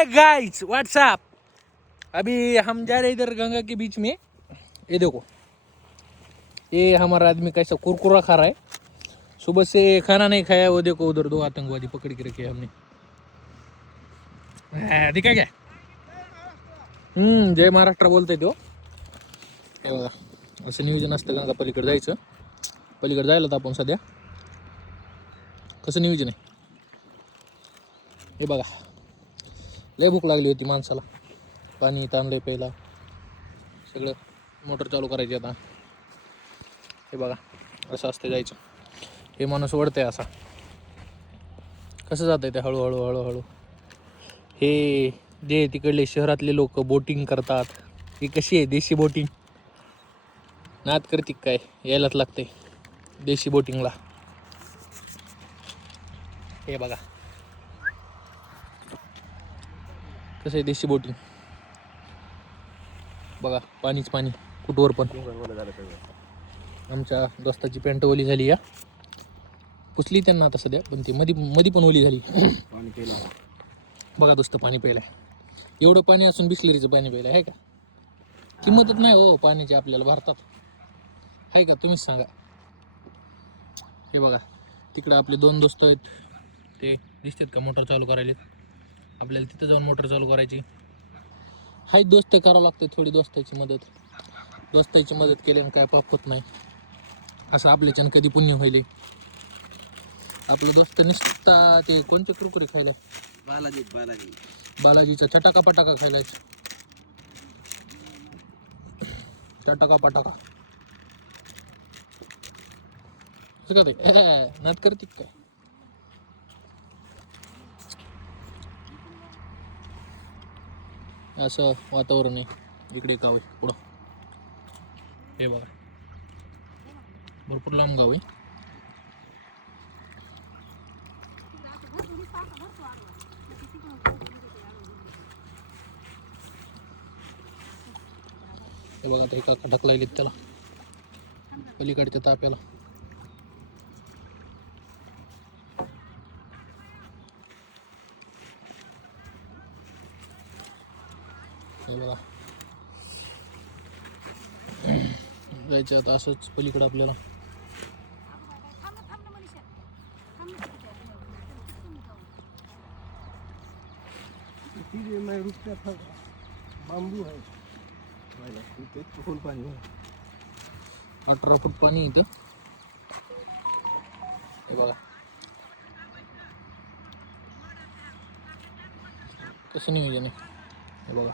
Hi guys what's up. अभी हम जा रहे इधर गंगा के बीच में। ये देखो, ये हमारा आदमी कैसा कुरकुरा खा रहा है। सुबह से खाना नहीं खाया। वो देखो उधर दो आतंकवादी पकड़ के रखे हमने। दिखा क्या? जय महाराष्ट्र बोलतोय तो. हे बघा, असं नियोजन असतं गंगा पलीकडे जायचं. पलीकडे जायला तर आपण सध्या कसं नियोजन आहे हे बघा. लय भूक लागली होती माणसाला. पाणी ताणलंय पहिला. सगळं मोटर चालू करायची आता. हे बघा, असं असतं जायचं. हे माणूस वळतंय असा. कसं जात आहे ते हळूहळू हळूहळू. हे जे तिकडले शहरातले लोक बोटिंग करतात, ही कशी आहे देशी बोटिंग. नाद करते काय, यायलाच लागते देशी बोटिंगला. हे बघा कसं आहे देशी बोटिंग. बघा पाणीच पाणी कुठवर पण. आमच्या दोस्ताची पॅन्ट ओली झाली या. पुसली त्यांना आता सध्या, पण ती मधी पण ओली झाली. पाणी प्यायला बघा दोस्त, पाणी प्यायलाय. एवढं पाणी असून बिस्लरीचं पाणी प्यायलाय आहे का? किंमतच नाही हो पाण्याची आपल्याला भारतात, आहे का? तुम्हीच सांगा. हे बघा, तिकडं आपले दोन दोस्त आहेत, ते दिसतात का मोटर चालू करायला. आपल्याला तिथं जाऊन मोटर चालू करायची. हाय दोस्त, करावं लागते थोडी दोस्ताची मदत. दोस्ताची मदत केल्याने काय पाप होत नाही. असं आपल्याच्यानं कधी पुण्य व्हायले. आपलं दोस्त नुसता ते कोणते कुरकुरे खायला, बालाजीचा चटाका पटाका खायला. चटाका पटाका का ते नाद करते काय. असं वातावरण आहे इकडे. गाव आहे पुढं. हे बघा, भरपूर लांब गाव आहे. हे बघा, आता हे काका ढकलायलेत त्याला पलीकडच्या ताप्याला. हे बघा, जायचं आता असंच पलीकडं आपल्याला. बांबू आहे. 18 फूट पाणी इथं. हे बघा कसं नियोजन आहे. हे बघा